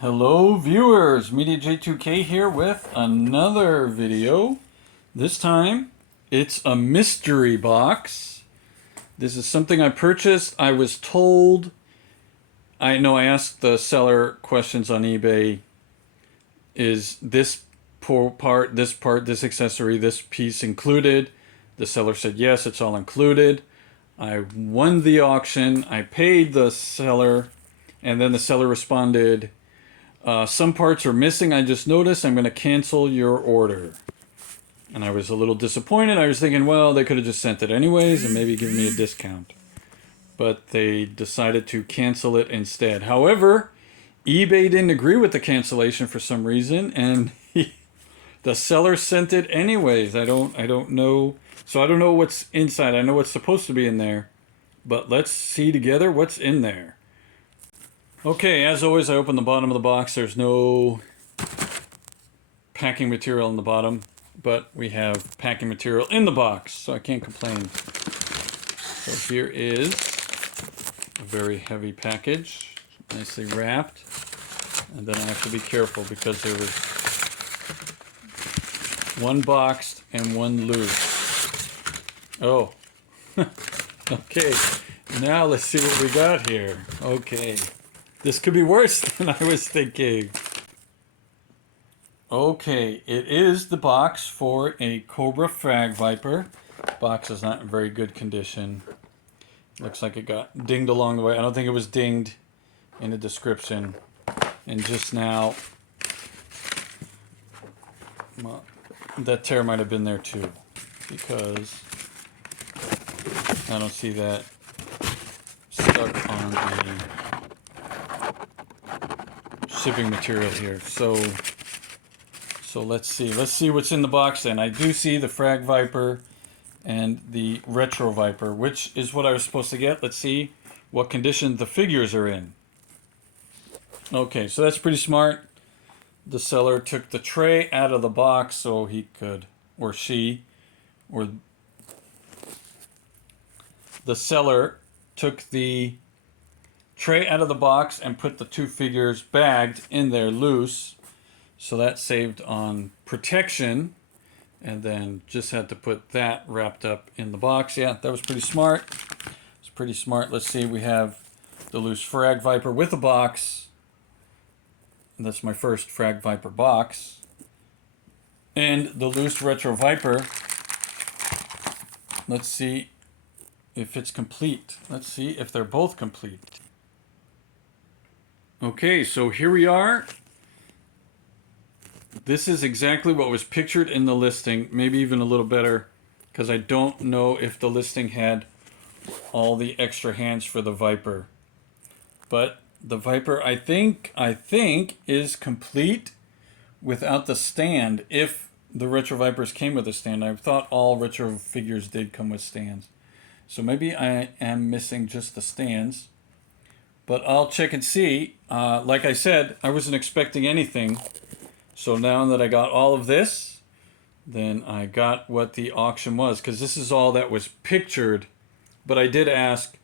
Hello viewers, Media J2K here with another video. This time it's a mystery box. This is something I purchased. I was told, I asked the seller questions on eBay. Is this part, this accessory, this piece included? The seller said yes, it's all included. I won the auction. I paid the seller, and then the seller responded, some parts are missing. I just noticed. I'm going to cancel your order. And I was a little disappointed. I was thinking, well, they could have just sent it anyways and maybe given me a discount. But they decided to cancel it instead. However, eBay didn't agree with the cancellation for some reason, and the seller sent it anyways. I don't know. So I don't know what's inside. I know what's supposed to be in there. But let's see together what's in there. Okay, as always, I open the bottom of the box. There's no packing material in the bottom, but we have packing material in the box, so I can't complain. So here is a very heavy package, nicely wrapped. And then I have to be careful because there was one boxed and one loose. Oh, okay. Now let's see what we got here. Okay. This could be worse than I was thinking. Okay, it is the box for a Cobra Frag Viper. Box is not in very good condition. Looks like it got dinged along the way. I don't think it was dinged in the description. And just now, well, that tear might have been there too, because I don't see that stuck on the shipping material here. So let's see what's in the box then. I do see the Frag Viper and the Retro Viper, which is what I was supposed to get. Let's see what condition the figures are in. Okay, so that's pretty smart. The seller took the tray out of the box so he could, or she, or the seller took the tray out of the box and put the two figures bagged in there loose, so that saved on protection, and then just had to put that wrapped up in the box. Yeah, that was pretty smart. It's pretty smart. Let's see, we have the loose Frag Viper with a box. And that's my first Frag Viper box. And the loose Retro Viper. Let's see if it's complete. Let's see if they're both complete. Okay, so here we are. This is exactly what was pictured in the listing, maybe even a little better, because I don't know if the listing had all the extra hands for the Viper. But the Viper, I think is complete without the stand. If the Retro Vipers came with a stand, I thought all Retro figures did come with stands. So maybe I am missing just the stands. But I'll check and see. Like I said, I wasn't expecting anything. So now that I got all of this, then I got what the auction was. Because this is all that was pictured. But I did ask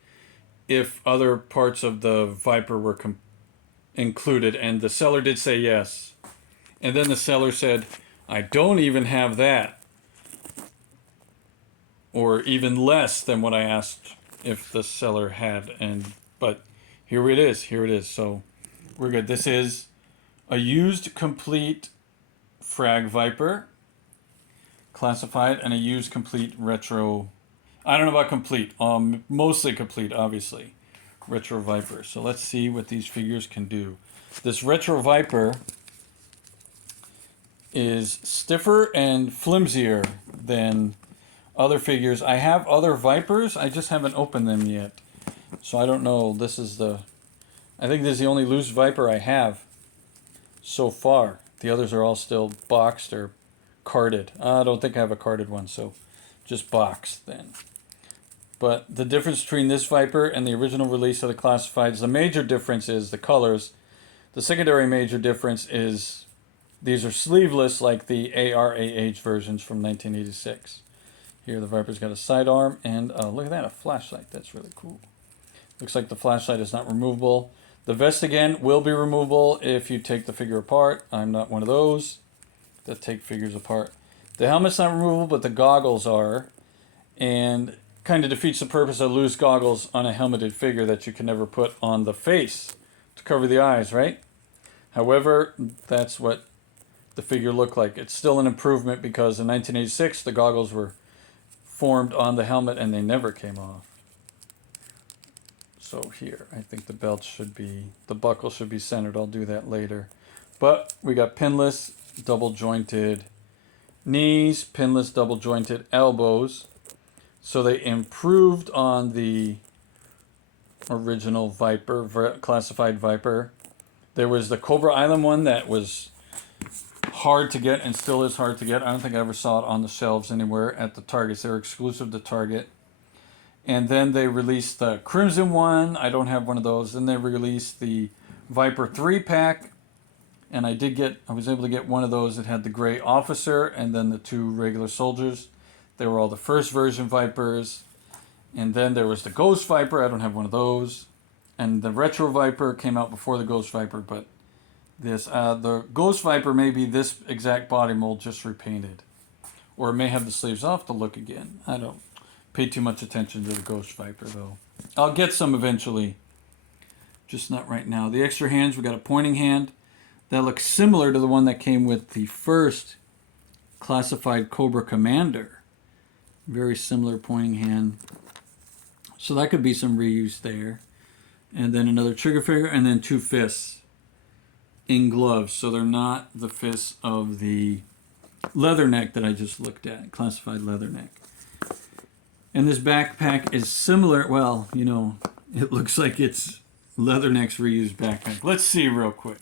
if other parts of the Viper were included. And the seller did say yes. And then the seller said, I don't even have that. Or even less than what I asked if the seller had. But here it is. Here it is. So we're good. This is a used complete Frag Viper classified and a used complete Retro. I don't know about complete. Mostly complete, obviously. Retro Viper. So let's see what these figures can do. This Retro Viper is stiffer and flimsier than other figures. I have other Vipers. I just haven't opened them yet. So I don't know. I think this is the only loose Viper I have so far. The others are all still boxed or carded. I don't think I have a carded one, so just boxed then. But the difference between this Viper and the original release of the Classifieds, the major difference is the colors. The secondary major difference is these are sleeveless like the ARAH versions from 1986. Here the Viper's got a sidearm and look at that, a flashlight. That's really cool. Looks like the flashlight is not removable. The vest again will be removable if you take the figure apart. I'm not one of those that take figures apart. The helmet's not removable, but the goggles are, and kind of defeats the purpose of loose goggles on a helmeted figure that you can never put on the face to cover the eyes, right? However, that's what the figure looked like. It's still an improvement because in 1986 the goggles were formed on the helmet and they never came off. So here, I think the belt should be, the buckle should be centered. I'll do that later. But we got pinless, double jointed knees, pinless, double jointed elbows. So they improved on the original Viper, classified Viper. There was the Cobra Island one that was hard to get and still is hard to get. I don't think I ever saw it on the shelves anywhere at the Targets. They were exclusive to Target. And then they released the Crimson one. I don't have one of those. Then they released the Viper 3-pack. And I was able to get one of those that had the gray officer and then the 2 regular soldiers. They were all the first version Vipers. And then there was the Ghost Viper. I don't have one of those. And the Retro Viper came out before the Ghost Viper. But the Ghost Viper may be this exact body mold just repainted. Or it may have the sleeves off to look again. I don't pay too much attention to the Ghost Viper though. I'll get some eventually, just not right now. The extra hands, we got a pointing hand that looks similar to the one that came with the first classified Cobra Commander. Very similar pointing hand. So that could be some reuse there. And then another trigger finger and then 2 fists in gloves. So they're not the fists of the Leatherneck that I just looked at, classified Leatherneck. And this backpack is similar. Well, you know, it looks like it's Leatherneck's reused backpack. Let's see real quick.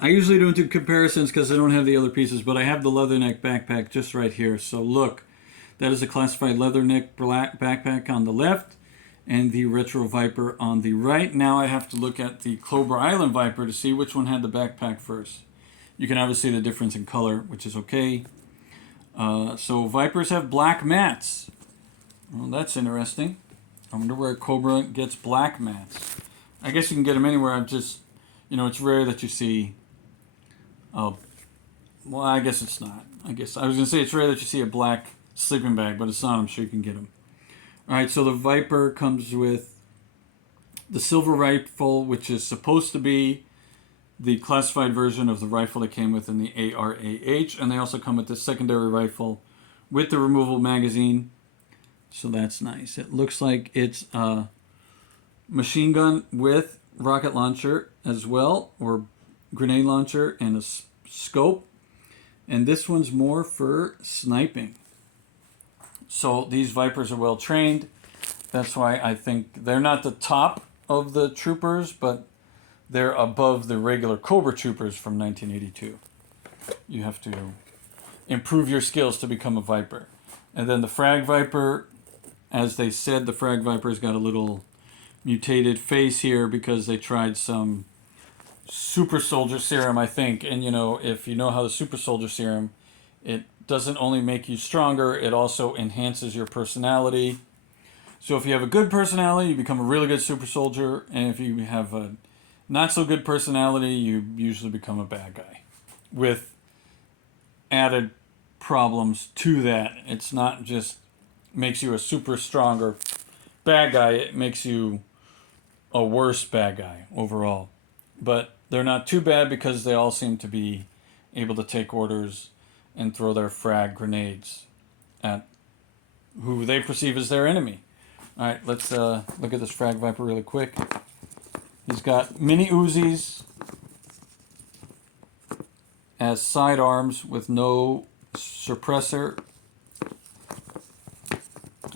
I usually don't do comparisons because I don't have the other pieces, but I have the Leatherneck backpack just right here. So look, that is a classified Leatherneck black backpack on the left and the Retro Viper on the right. Now I have to look at the Cobra Island Viper to see which one had the backpack first. You can obviously see the difference in color, which is okay. So Vipers have black mats. Well, that's interesting. I wonder where Cobra gets black mats. I guess you can get them anywhere. I'm just, you know, it's rare that you see. Well, I guess it's not. I was going to say it's rare that you see a black sleeping bag, but it's not. I'm sure you can get them. All right, so the Viper comes with the silver rifle, which is supposed to be the classified version of the rifle that came with in the ARAH, and they also come with the secondary rifle with the removable magazine. So that's nice. It looks like it's a machine gun with rocket launcher as well, or grenade launcher and a scope. And this one's more for sniping. So these Vipers are well trained. That's why I think they're not the top of the troopers, but they're above the regular Cobra troopers from 1982. You have to improve your skills to become a Viper. And then the Frag Viper, as they said, the Frag Viper's got a little mutated face here because they tried some super soldier serum, I think. And you know, if you know how the super soldier serum, it doesn't only make you stronger, it also enhances your personality. So if you have a good personality, you become a really good super soldier. And if you have a not so good personality, you usually become a bad guy. With added problems to that. It's not just makes you a super stronger bad guy, it makes you a worse bad guy overall. But they're not too bad because they all seem to be able to take orders and throw their frag grenades at who they perceive as their enemy. All right, let's look at this Frag Viper really quick. He's got mini Uzis as sidearms with no suppressor,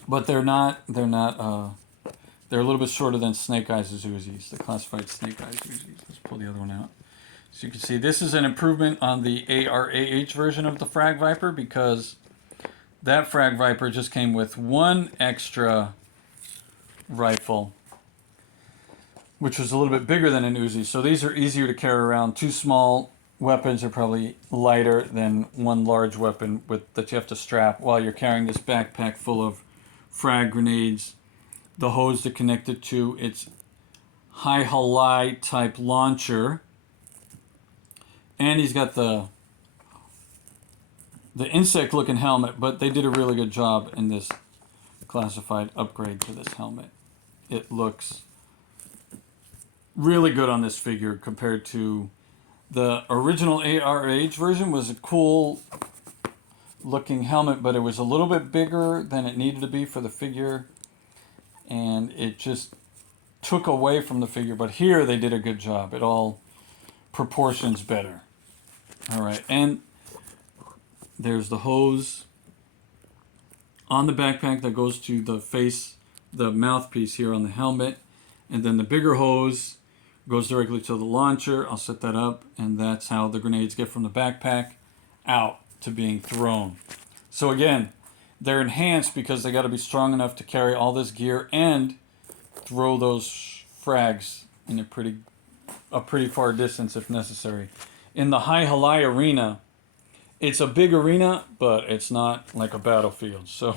but they're a little bit shorter than Snake Eyes' Uzis, the classified Snake Eyes Uzis. Let's pull the other one out. So you can see this is an improvement on the ARAH version of the Frag Viper because that Frag Viper just came with one extra rifle, which was a little bit bigger than an Uzi. So these are easier to carry around. Two small weapons are probably lighter than one large weapon that you have to strap while you're carrying this backpack full of frag grenades. The hose to connect it to its Jai Alai type launcher. And he's got the insect looking helmet, but they did a really good job in this classified upgrade to this helmet. It looks really good on this figure compared to the original ARH version. Was a cool looking helmet, but it was a little bit bigger than it needed to be for the figure, and it just took away from the figure. But here they did a good job. It all proportions better. All right, and there's the hose on the backpack that goes to the face, the mouthpiece here on the helmet, and then the bigger hose goes directly to the launcher. I'll set that up, and that's how the grenades get from the backpack out to being thrown. So again, they're enhanced because they got to be strong enough to carry all this gear and throw those frags in a pretty far distance if necessary. In the Jai Alai arena, it's a big arena, but it's not like a battlefield. So,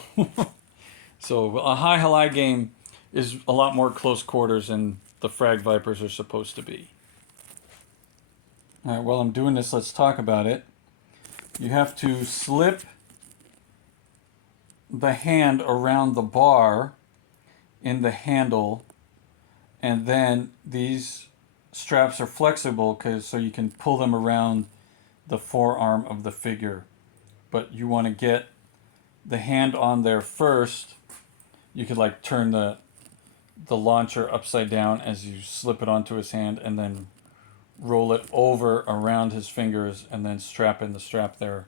so a Jai Alai game is a lot more close quarters than the Frag Vipers are supposed to be. All right, while I'm doing this, let's talk about it. You have to slip the hand around the bar in the handle, and then these straps are flexible so you can pull them around the forearm of the figure. But you want to get the hand on there first. You could like turn the launcher upside down as you slip it onto his hand, and then roll it over around his fingers and then strap in the strap there.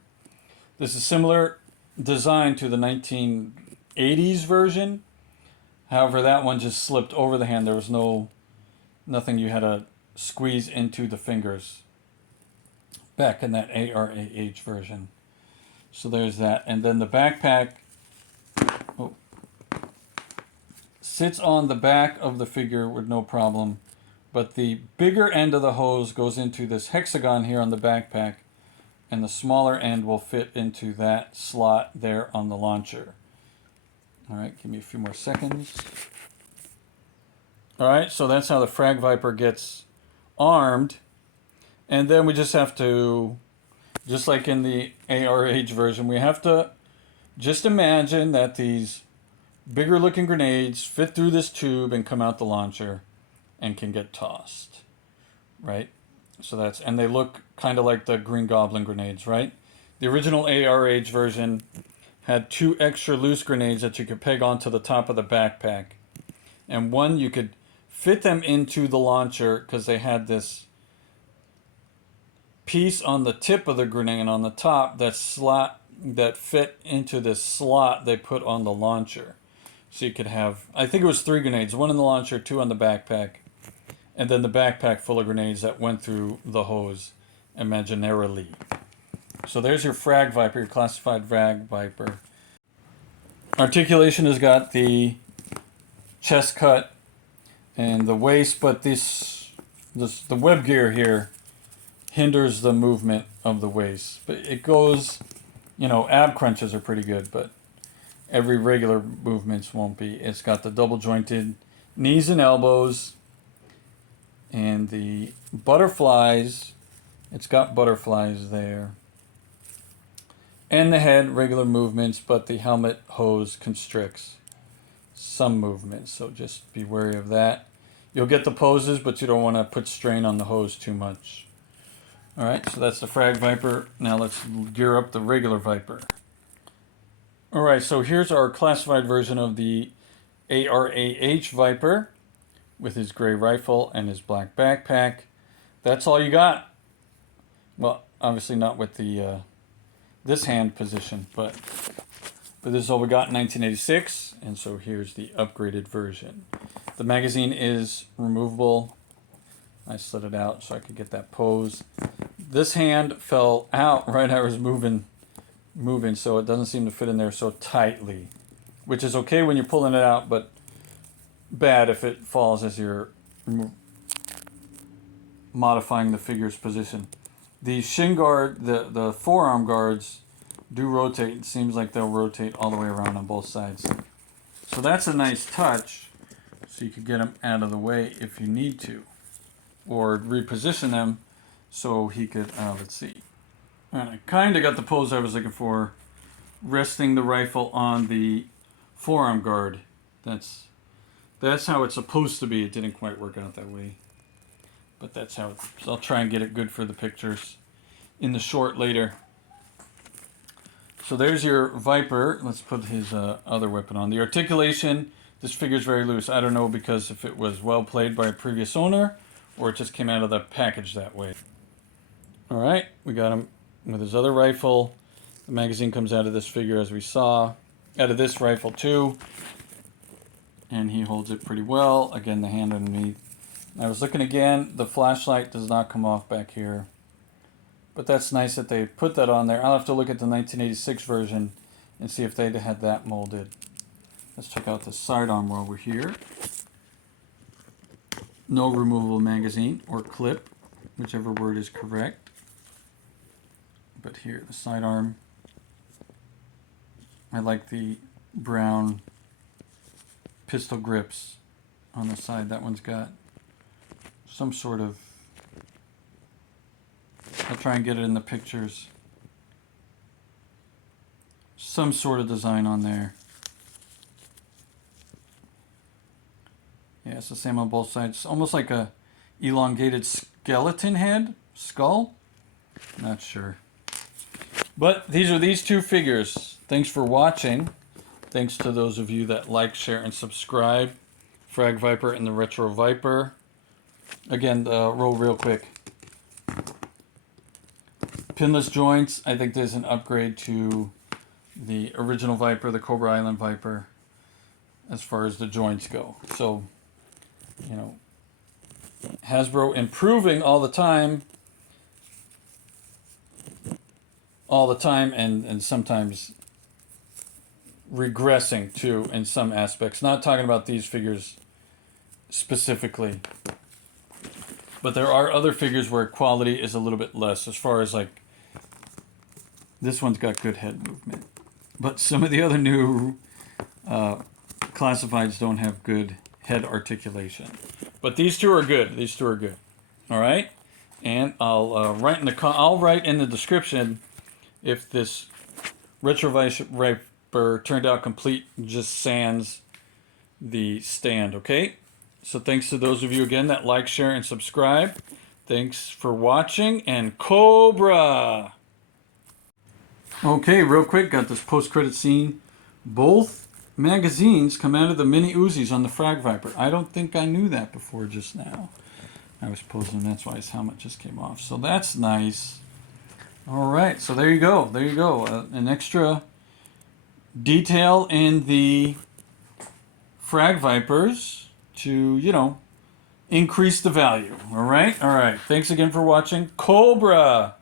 This is similar design to the 1980s version. However, that one just slipped over the hand. There was nothing you had to squeeze into the fingers back in that ARAH version. So there's that. And then the backpack sits on the back of the figure with no problem, but the bigger end of the hose goes into this hexagon here on the backpack, and the smaller end will fit into that slot there on the launcher. All right, give me a few more seconds. All right, so that's how the Frag Viper gets armed. And then we just have to, just like in the ARH version, we have to just imagine that these bigger looking grenades fit through this tube and come out the launcher and can get tossed, right? So that's, and they look kind of like the Green Goblin grenades, right? The original ARH version had 2 extra loose grenades that you could peg onto the top of the backpack. And one, you could fit them into the launcher because they had this piece on the tip of the grenade on the top that fit into this slot they put on the launcher. So you could have, I think it was 3 grenades, 1 in the launcher, 2 on the backpack, and then the backpack full of grenades that went through the hose imaginarily. So there's your Frag Viper, your classified Frag Viper. Articulation has got the chest cut and the waist, but the web gear here hinders the movement of the waist. But it goes, ab crunches are pretty good, but every regular movements won't be. It's got the double jointed knees and elbows, and the butterflies. It's got butterflies there. And the head, regular movements, but the helmet hose constricts some movements, so just be wary of that. You'll get the poses, but you don't want to put strain on the hose too much. All right, so that's the Frag Viper. Now let's gear up the regular Viper. All right, so here's our classified version of the ARAH Viper with his gray rifle and his black backpack. That's all you got. Well, obviously not with the this hand position, but this is all we got in 1986, and so here's the upgraded version. The magazine is removable. I slid it out so I could get that pose. This hand fell out right as I was moving, so it doesn't seem to fit in there so tightly, which is okay when you're pulling it out, but bad if it falls as you're modifying the figure's position. The shin guard, the forearm guards do rotate. It seems like they'll rotate all the way around on both sides. So that's a nice touch. so you could get them out of the way if you need to, or reposition them so he could, let's see. And I kind of got the pose I was looking for, resting the rifle on the forearm guard. That's how it's supposed to be. It didn't quite work out that way, but that's how so I'll try and get it good for the pictures in the short later. So there's your Viper. Let's put his other weapon on. The articulation, this figure's very loose. I don't know because if it was well played by a previous owner or it just came out of the package that way. All right, we got him with his other rifle. The magazine comes out of this figure as we saw, out of this rifle too. And he holds it pretty well. Again, the hand underneath. I was looking again, the flashlight does not come off back here. But that's nice that they put that on there. I'll have to look at the 1986 version and see if they'd had that molded. Let's check out the sidearm while we're here. No removable magazine or clip, whichever word is correct. But here, the sidearm. I like the brown pistol grips on the side. That one's got some sort of, I'll try and get it in the pictures, some sort of design on there. Yeah, it's the same on both sides. Almost like a elongated skeleton head, skull. Not sure. But these are these two figures. Thanks for watching. Thanks to those of you that like, share, and subscribe. Frag Viper and the Retro Viper. Again, roll real quick. Pinless joints. I think there's an upgrade to the original Viper, the Cobra Island Viper, as far as the joints go. So, you know, Hasbro improving all the time, and sometimes regressing too in some aspects. Not talking about these figures specifically, but there are other figures where quality is a little bit less, as far as like this one's got good head movement, but some of the other new classifieds don't have good head articulation. But these two are good. These two are good. All right, and I'll write in the description if this Retro Viper turned out complete, just sans the stand. Okay. So thanks to those of you again that like, share, and subscribe. Thanks for watching, and Cobra! Okay, real quick, got this post-credit scene. Both magazines come out of the mini Uzis on the Frag Viper. I don't think I knew that before just now. I was posing, that's why his helmet just came off. So that's nice. All right, so there you go. There you go. An extra detail in the Frag Vipers to, you know, increase the value. All right? All right. Thanks again for watching. Cobra!